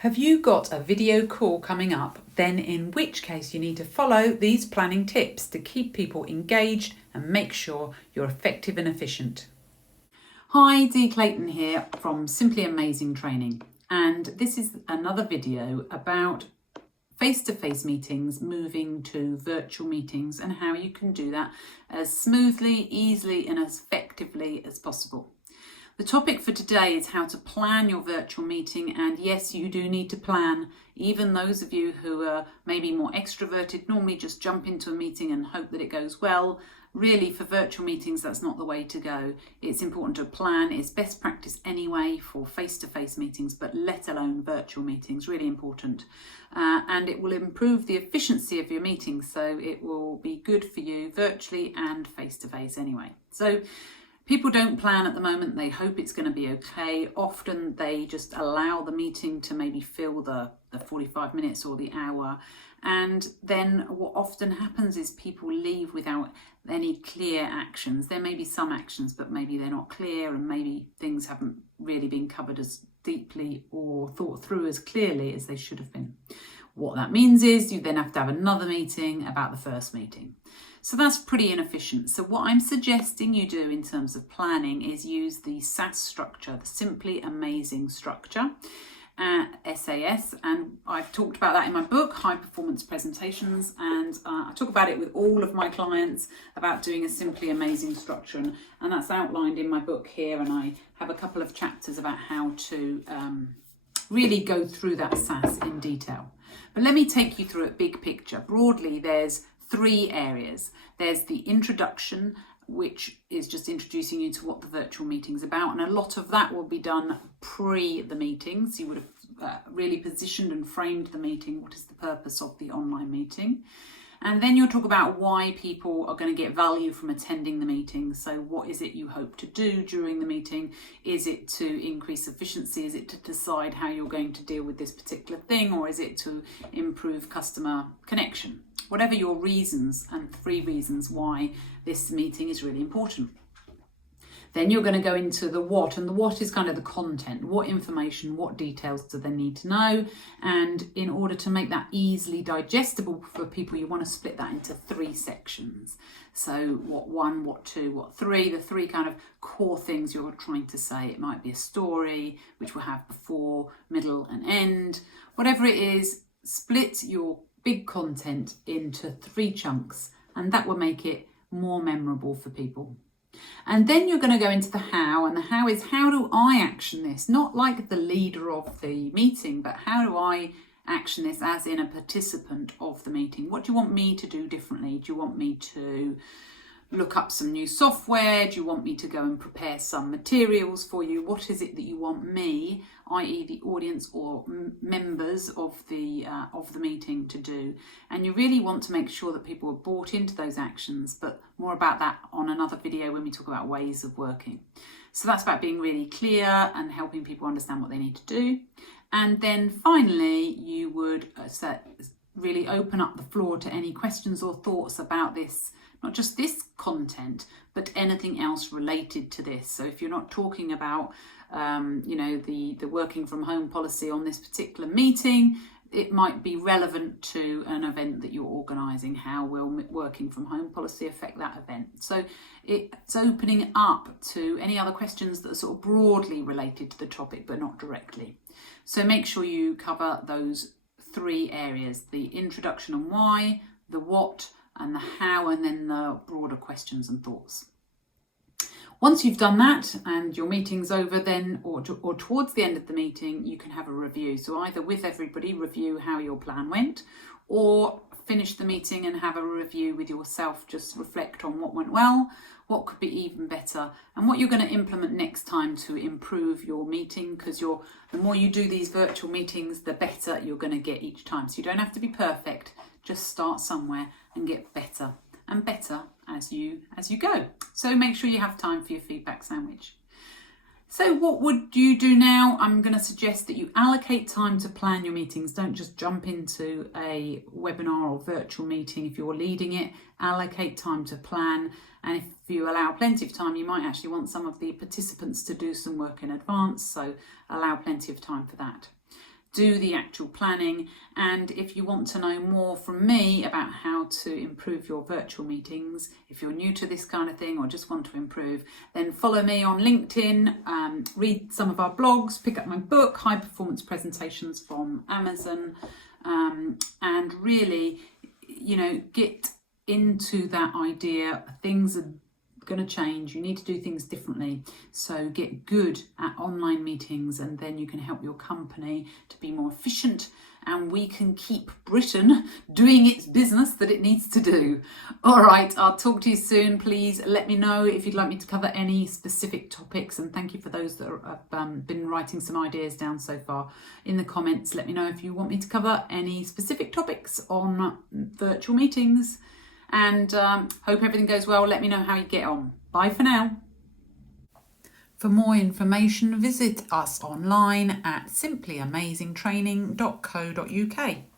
Have you got a video call coming up? Then in which case you need to follow these planning tips to keep people engaged and make sure you're effective and efficient. Hi, Dee Clayton here from Simply Amazing Training, and this is another video about face-to-face meetings moving to virtual meetings and how you can do that as smoothly, easily and as effectively as possible. The topic for today is how to plan your virtual meeting, and yes, you do need to plan. Even those of you who are maybe more extroverted normally just jump into a meeting and hope that it goes well. Really, for virtual meetings, that's not the way to go. It's important to plan. It's best practice anyway for face-to-face meetings, but let alone virtual meetings, really important. And it will improve the efficiency of your meetings, so it will be good for you virtually and face-to-face anyway. So people don't plan at the moment. They hope it's going to be okay. Often they just allow the meeting to maybe fill the 45 minutes or the hour. And then what often happens is people leave without any clear actions. There may be some actions, but maybe they're not clear, and maybe things haven't really been covered as deeply or thought through as clearly as they should have been. What that means is you then have to have another meeting about the first meeting. So that's pretty inefficient. So what I'm suggesting you do in terms of planning is use the SAS structure, the Simply Amazing structure, SAS, and I've talked about that in my book, High Performance Presentations, and I talk about it with all of my clients about doing a Simply Amazing structure, and that's outlined in my book here, and I have a couple of chapters about how to really go through that SAS in detail. But let me take you through a big picture. Broadly, there's three areas. There's the introduction, which is just introducing you to what the virtual meeting's about, and a lot of that will be done pre the meeting. So you would have really positioned and framed the meeting. What is the purpose of the online meeting? And then you'll talk about why people are going to get value from attending the meeting. So what is it you hope to do during the meeting? Is it to increase efficiency? Is it to decide how you're going to deal with this particular thing? Or is it to improve customer connection? Whatever your reasons, and 3 reasons why this meeting is really important. Then you're going to go into the what, and the what is kind of the content. What information, what details do they need to know? And in order to make that easily digestible for people, you want to split that into 3 sections. So what 1, what 2, what 3, the 3 kind of core things you're trying to say. It might be a story, which will have before, middle and end. Whatever it is, split your big content into 3 chunks, and that will make it more memorable for people. And then you're going to go into the how, and the how is, how do I action this? Not like the leader of the meeting, but how do I action this as in a participant of the meeting? What do you want me to do differently? Do you want me to look up some new software? Do you want me to go and prepare some materials for you? What is it that you want me, i.e. the audience or members of the meeting, to do? And you really want to make sure that people are bought into those actions, but more about that on another video when we talk about ways of working. So that's about being really clear and helping people understand what they need to do. And then finally, you would really open up the floor to any questions or thoughts about this. Not just this content, but anything else related to this. So if you're not talking about, the working from home policy on this particular meeting, it might be relevant to an event that you're organising. How will working from home policy affect that event? So it's opening up to any other questions that are sort of broadly related to the topic, but not directly. So make sure you cover those 3 areas: the introduction and why, the what, and the how, and then the broader questions and thoughts. Once you've done that and your meeting's over, then or towards the end of the meeting, you can have a review. So either with everybody, review how your plan went, or finish the meeting and have a review with yourself. Just reflect on what went well, what could be even better, and what you're going to implement next time to improve your meeting, because the more you do these virtual meetings, the better you're going to get each time. So you don't have to be perfect, just start somewhere and get better and better as you go. So make sure you have time for your feedback sandwich. So what would you do now? I'm going to suggest that you allocate time to plan your meetings. Don't just jump into a webinar or virtual meeting if you're leading it. Allocate time to plan, and if you allow plenty of time, you might actually want some of the participants to do some work in advance, so allow plenty of time for that. do the actual planning. And if you want to know more from me about how to improve your virtual meetings, if you're new to this kind of thing or just want to improve, then follow me on LinkedIn, read some of our blogs, pick up my book, High Performance Presentations from Amazon, and really, get into that idea. Things are going to change. You need to do things differently. So get good at online meetings, and then you can help your company to be more efficient, and we can keep Britain doing its business that it needs to do. All right, I'll talk to you soon. Please let me know if you'd like me to cover any specific topics, and thank you for those that have been writing some ideas down so far in the comments. Let me know if you want me to cover any specific topics on virtual meetings, and hope everything goes well. Let me know how you get on. Bye for now. For more information, visit us online at simplyamazingtraining.co.uk.